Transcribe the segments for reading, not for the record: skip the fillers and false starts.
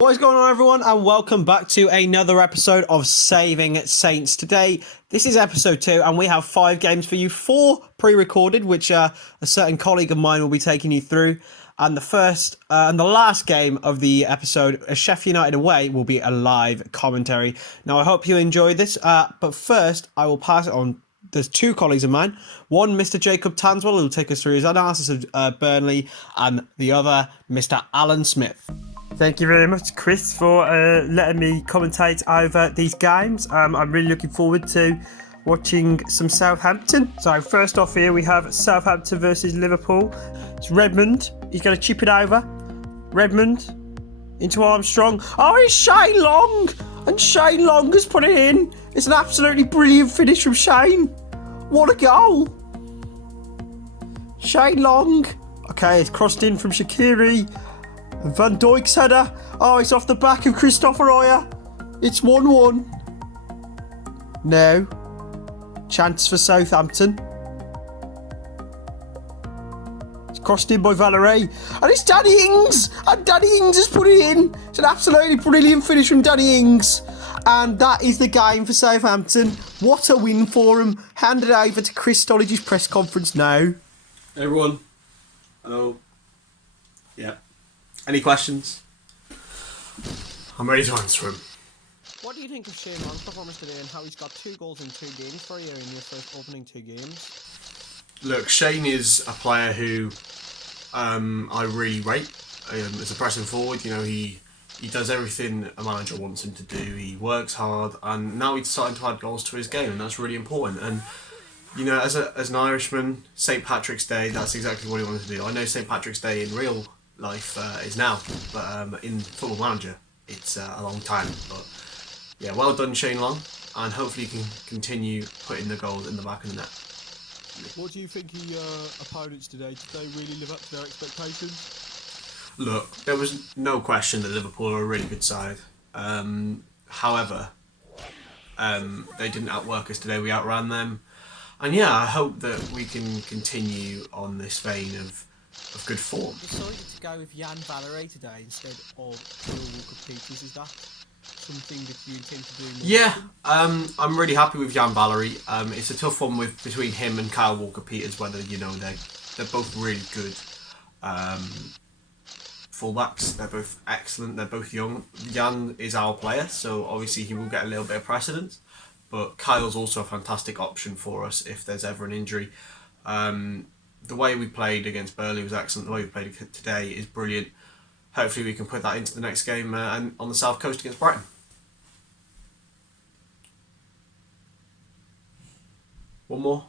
What is going on, everyone, and welcome back to another episode of Saving Saints. Today, this is episode 2, and we have 5 games for you, 4 pre-recorded, which a certain colleague of mine will be taking you through. And the first and the last game of the episode, Sheffield United away, will be a live commentary. Now, I hope you enjoy this, but first, I will pass it on. There's 2 colleagues of mine. One, Mr. Jacob Tanswell, who will take us through his analysis of Burnley, and the other, Mr. Alan Smith. Thank you very much, Chris, for letting me commentate over these games. I'm really looking forward to watching some Southampton. So first off here, we have Southampton versus Liverpool. It's Redmond. He's going to chip it over. Redmond into Armstrong. Oh, it's Shane Long! And Shane Long has put it in. It's an absolutely brilliant finish from Shane. What a goal. Shane Long. Okay, it's crossed in from Shaqiri. Van Dijk's header. Oh, it's off the back of Christopher Oyer. It's 1-1. No. Chance for Southampton. It's crossed in by Valerie. And it's Danny Ings. And Danny Ings has put it in. It's an absolutely brilliant finish from Danny Ings. And that is the game for Southampton. What a win for him. Handed over to Chris Stollage's press conference now. Hey everyone. Hello. Yeah. Any questions? I'm ready to answer them. What do you think of Shane Long's performance today and how he's got 2 goals in 2 games for you in your first opening 2 games? Look, Shane is a player who I really rate. As a pressing forward, you know, he does everything a manager wants him to do. He works hard, and now he's starting to add goals to his game, and that's really important. And you know, as an Irishman, St. Patrick's Day, that's exactly what he wanted to do. I know St. Patrick's Day in real life is now, but in Football Manager it's a long time. But yeah, well done Shane Long, and hopefully you can continue putting the goals in the back of the net. What do you think of your opponents today? Did they really live up to their expectations? Look, there was no question that Liverpool are a really good side. However, they didn't outwork us today. We outran them, and yeah, I hope that we can continue on this vein of good form. Decided to go with Jan Valerie today instead of Kyle Walker-Peters. Is that something that you intend to do more? Yeah, I'm really happy with Jan Valerie. It's a tough one between him and Kyle Walker-Peters, whether, you know, they're both really good fullbacks. They're both excellent. They're both young. Jan is our player, so obviously he will get a little bit of precedence. But Kyle's also a fantastic option for us if there's ever an injury. The way we played against Burnley was excellent. The way we played today is brilliant. Hopefully we can put that into the next game and on the South Coast against Brighton. One more.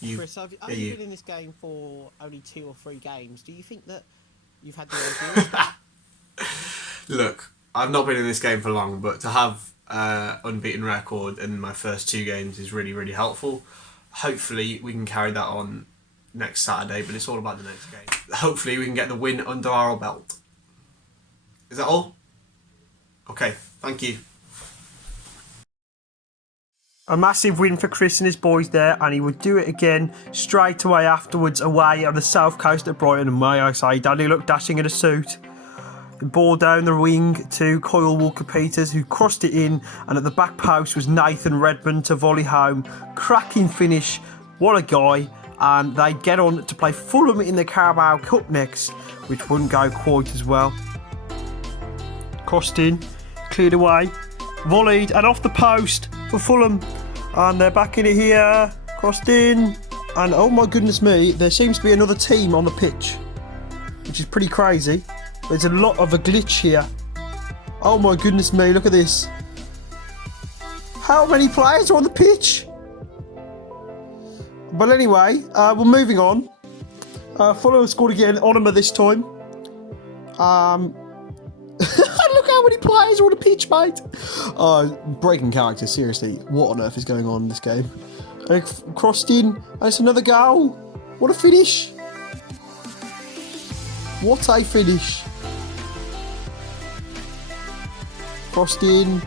Chris, have you been in this game for only 2 or 3 games? Do you think that you've had the ideas? Look, I've not been in this game for long, but to have unbeaten record in my first 2 games is really, really helpful. Hopefully we can carry that on next Saturday, but it's all about the next game. Hopefully we can get the win under our belt. Is that all? Okay, thank you. A massive win for Chris and his boys there, and he would do it again straight away afterwards away on the south coast at Brighton. And may I say, Danny looked dashing in a suit. The ball down the wing to Kyle Walker-Peters, who crossed it in, and at the back post was Nathan Redmond to volley home. Cracking finish. What a guy. And they get on to play Fulham in the Carabao Cup next, which wouldn't go quite as well. Crossed in, cleared away, volleyed, and off the post for Fulham. And they're back in it here, crossed in, and oh my goodness me, there seems to be another team on the pitch, which is pretty crazy. There's a lot of a glitch here. Oh my goodness me, look at this. How many players are on the pitch? But anyway, we're moving on. Fulham scored again, Onoma this time. Look how many players are on the pitch, mate. Breaking character, seriously. What on earth is going on in this game? Crossed in, and it's another goal. What a finish. What a finish. Crossed in.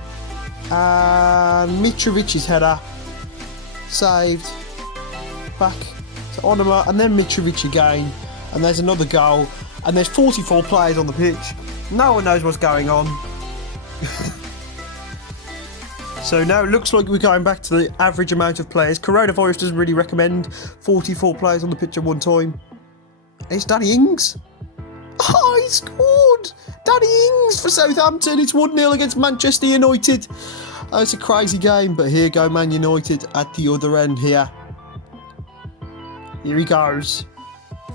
And Mitrovic's header. Saved. Back to Onuma. And then Mitrovic again. And there's another goal. And there's 44 players on the pitch. No one knows what's going on. So now it looks like we're going back to the average amount of players. Coronavirus doesn't really recommend 44 players on the pitch at one time. It's Danny Ings. Oh, he scored! Danny Ings for Southampton. It's 1-0 against Manchester United. Oh, it's a crazy game, but here go Man United at the other end here. Here he goes.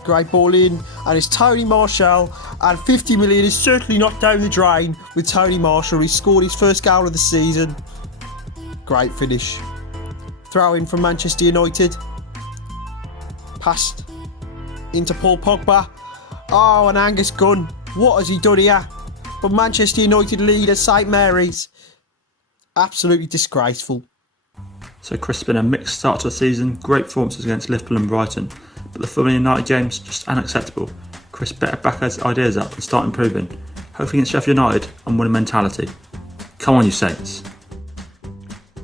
Great ball in, and it's Tony Marshall, and 50 million is certainly not down the drain with Tony Marshall. He scored his first goal of the season. Great finish. Throw in from Manchester United. Passed into Paul Pogba. Oh, and Angus Gunn. What has he done here? But Manchester United lead at St Mary's. Absolutely disgraceful. So Chris has been a mixed start to the season. Great performances against Liverpool and Brighton. But the Fulham United games, just unacceptable. Chris better back his ideas up and start improving. Hopefully against Sheffield United and winning mentality. Come on, you Saints.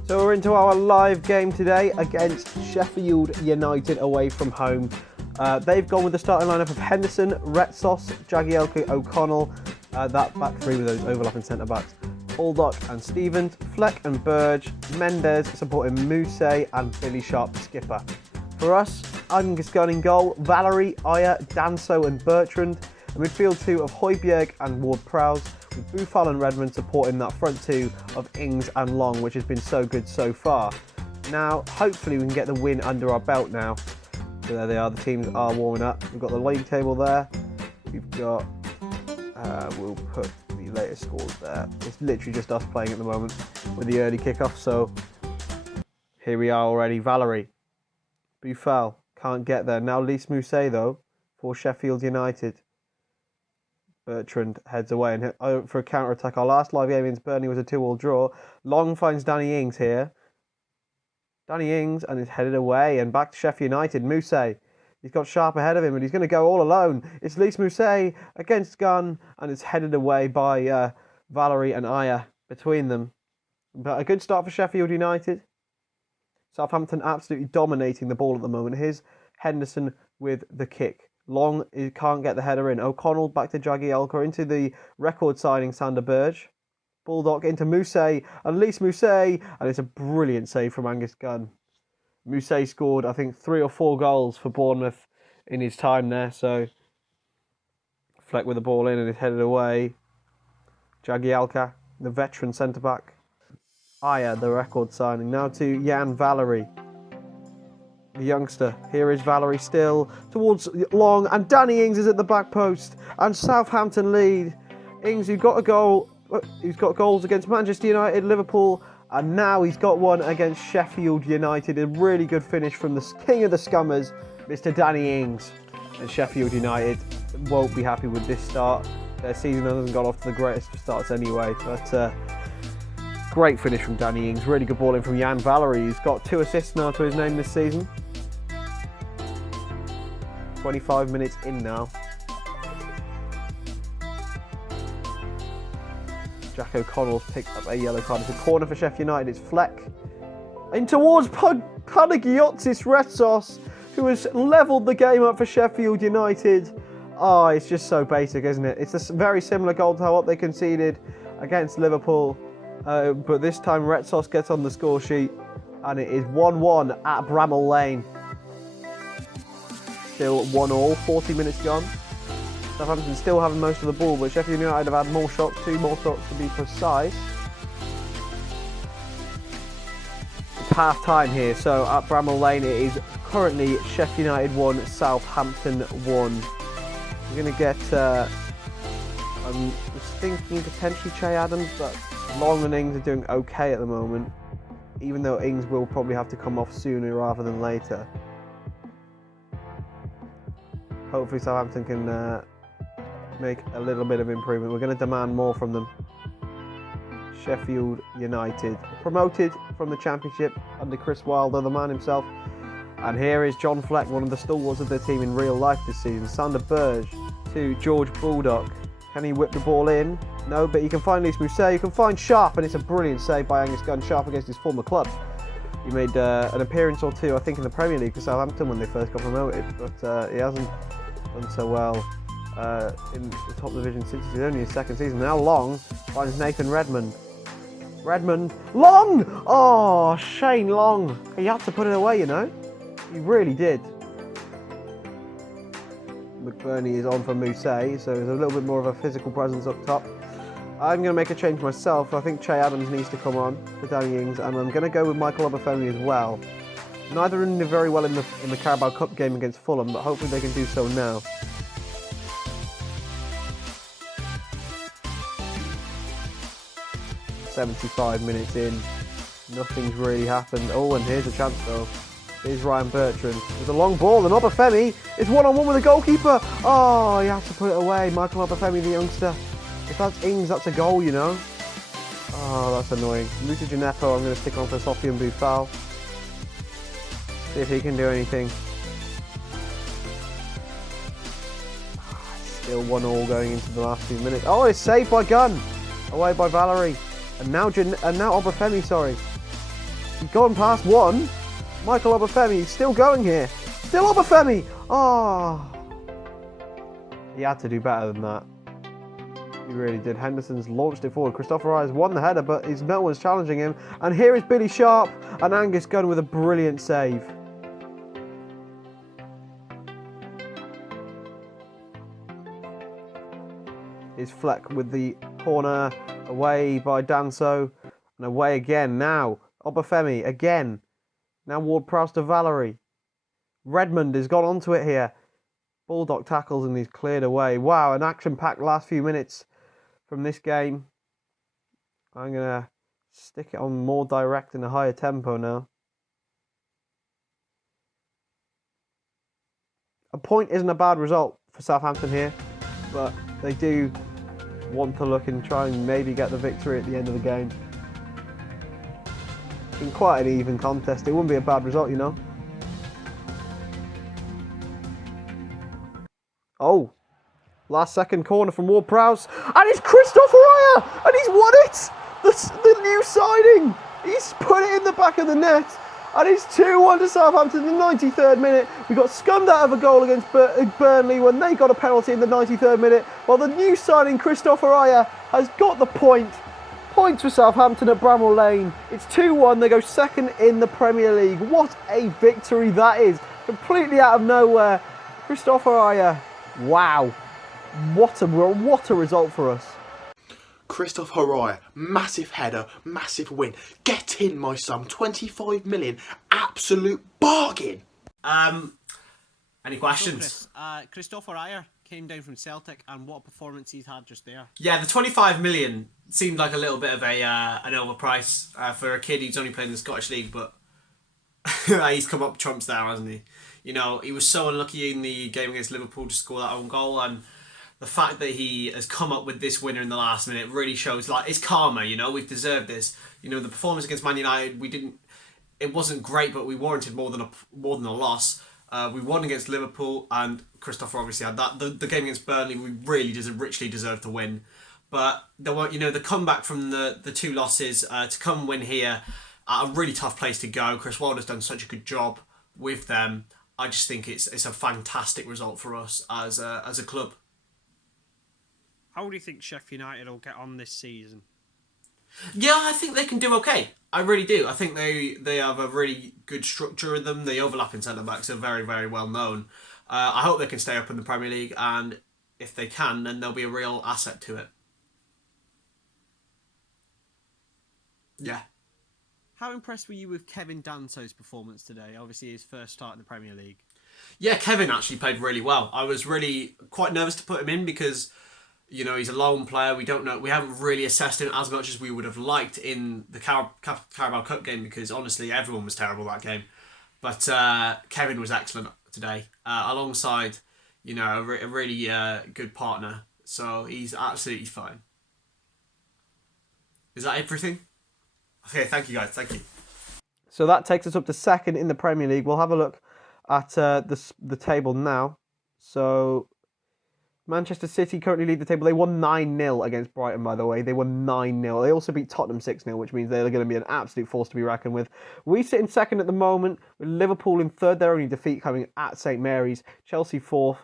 So we're into our live game today against Sheffield United away from home. They've gone with the starting lineup of Henderson, Retsos, Jagielka, O'Connell, that back three with those overlapping centre-backs, Baldock and Stevens, Fleck and Burge, Mendes supporting Muse and Billy Sharp, skipper. For us, Angus Gunn in goal, Valerie, Aya, Danso and Bertrand, a midfield two of Højbjerg and Ward-Prowse, with Buffal and Redmond supporting that front two of Ings and Long, which has been so good so far. Now, hopefully we can get the win under our belt now. So there they are, the teams are warming up. We've got the league table there. We've got, we'll put the latest scores there. It's literally just us playing at the moment with the early kickoff. So here we are already. Valerie, Buffal, can't get there. Now Lys Mousset though, for Sheffield United. Bertrand heads away and for a counter-attack. Our last live game against Burnley was a 2-2 draw. Long finds Danny Ings here. Danny Ings and is headed away and back to Sheffield United. Mousset, he's got Sharp ahead of him and he's going to go all alone. It's Lys Mousset against Gunn and it's headed away by Valerie and Aya between them. But a good start for Sheffield United. Southampton absolutely dominating the ball at the moment. Here's Henderson with the kick. Long, he can't get the header in. O'Connell back to Jagielka into the record signing Sander Berge. Baldock into Mousset and Lys Mousset, and it's a brilliant save from Angus Gunn. Mousset scored, I think, 3 or 4 goals for Bournemouth in his time there, so Fleck with the ball in and it's headed away. Jagielka, the veteran centre-back. Aya, the record signing. Now to Jan Valerie, the youngster. Here is Valerie still towards Long, and Danny Ings is at the back post, and Southampton lead. Ings, who got a goal, he's got goals against Manchester United, Liverpool, and now he's got one against Sheffield United. A really good finish from the king of the Scummers, Mr. Danny Ings. And Sheffield United won't be happy with this start. Their season hasn't got off to the greatest of starts anyway, but great finish from Danny Ings. Really good ball in from Jan Valerie. He's got 2 assists now to his name this season. 25 minutes in now. Jack O'Connell's picked up a yellow card. It's a corner for Sheffield United. It's Fleck. In towards Panagiotis Retsos, who has levelled the game up for Sheffield United. Oh, it's just so basic, isn't it? It's a very similar goal to what they conceded against Liverpool. But this time Retsos gets on the score sheet. And it is 1-1 at Bramall Lane. Still 1-1, 40 minutes gone. Southampton still having most of the ball, but Sheffield United have had more shots, 2 more shots to be precise. It's half time here, so at Bramall Lane it is currently Sheffield United 1, Southampton 1. We're going to get, I was thinking potentially Che Adams, but Long and Ings are doing okay at the moment, even though Ings will probably have to come off sooner rather than later. Hopefully Southampton can make a little bit of improvement. We're going to demand more from them. Sheffield United, promoted from the Championship under Chris Wilder, the man himself. And here is John Fleck, one of the stalwarts of their team in real life this season. Sander Berge to George Bulldog. Can he whip the ball in? No, but he can find Lise Mousset. You can find Sharp, and it's a brilliant save by Angus Gunn. Sharp against his former club. He made an appearance or two, I think, in the Premier League for Southampton when they first got promoted, but he hasn't done so well in the top division since he's only his second season. Now Long finds Nathan Redmond. Redmond, Long! Oh, Shane Long. He had to put it away, you know. He really did. McBurney is on for Mousset, so there's a little bit more of a physical presence up top. I'm going to make a change myself. I think Che Adams needs to come on for Danny Ings, and I'm going to go with Michael Obafemi as well. Neither of them did very well in the Carabao Cup game against Fulham, but hopefully they can do so now. "75 minutes in, nothing's really happened. Oh, and here's a chance though. Here's Ryan Bertrand with a long ball, and Obafemi is one-on-one with the goalkeeper. Oh, he has to put it away. Michael Obafemi, the youngster. If that's Ings, that's a goal, you know. Oh, that's annoying. Musa Gineppo, I'm going to stick on for Sofian Boufal. See if he can do anything. Still 1-1 going into the last few minutes. Oh, it's saved by Gunn. Away by Valerie. And now Obafemi, sorry. He's gone past one. Michael Obafemi still going here. Still Obafemi. Oh. He had to do better than that. He really did. Henderson's launched it forward. Christopher Ayers won the header, but no one's challenging him. And here is Billy Sharp and Angus Gunn with a brilliant save. Is Fleck with the corner, away by Danso, and away again now. Obafemi again. Now Ward-Prowse to Valerie. Redmond has got onto it here. Bulldog tackles and he's cleared away. Wow, an action-packed last few minutes from this game. I'm going to stick it on more direct and a higher tempo now. A point isn't a bad result for Southampton here, but they do want to look and try and maybe get the victory at the end of the game. In quite an even contest, it wouldn't be a bad result, you know. Oh, last second corner from Ward-Prowse, and it's Christopher Ayer, and he's won it! The new signing! He's put it in the back of the net, and it's 2-1 to Southampton in the 93rd minute. We got scummed out of a goal against Burnley when they got a penalty in the 93rd minute, while the new signing Christopher Ayer has got the point. Points for Southampton at Bramall Lane. It's 2-1, they go second in the Premier League. What a victory that is. Completely out of nowhere. Christopher Ayer, wow. What a result for us. Christopher Ayer, massive header, massive win. Get in, my son. 25 million, absolute bargain. Any questions? Christopher Ayer came down from Celtic, and what a performance he's had just there. Yeah, the 25 million seemed like a little bit of an overprice for a kid who's only playing in the Scottish League, but he's come up trumps there, hasn't he? You know, he was so unlucky in the game against Liverpool to score that own goal, and the fact that he has come up with this winner in the last minute really shows, like, it's karma, you know, we've deserved this. You know, the performance against Man United, it wasn't great, but we warranted more than a loss. We won against Liverpool, and Christopher obviously had that. The game against Burnley, we really richly deserved to win. But the comeback from the two losses to come and win here at a really tough place to go. Chris Wilder's done such a good job with them. I just think it's a fantastic result for us as a club. How do you think Sheffield United will get on this season? Yeah, I think they can do okay. I really do. I think they have a really good structure in them. The overlapping centre-backs are very, very well known. I hope they can stay up in the Premier League, and if they can, then they'll be a real asset to it. Yeah. How impressed were you with Kevin Danso's performance today? Obviously his first start in the Premier League. Yeah, Kevin actually played really well. I was really quite nervous to put him in because, you know, he's a lone player. We haven't really assessed him as much as we would have liked in the Carabao Cup game, because honestly everyone was terrible that game. But Kevin was excellent today, alongside, you know, a really good partner. So he's absolutely fine. Is that everything? Okay, thank you guys. Thank you. So that takes us up to second in the Premier League. We'll have a look at the table now. So Manchester City currently lead the table. They won 9-0 against Brighton, by the way. They won 9-0. They also beat Tottenham 6-0, which means they're going to be an absolute force to be reckoned with. We sit in second at the moment, with Liverpool in third. Their only defeat coming at St Mary's. Chelsea fourth.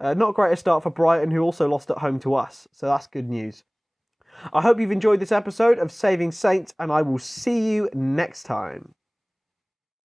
Not great a start for Brighton, who also lost at home to us. So that's good news. I hope you've enjoyed this episode of Saving Saints, and I will see you next time.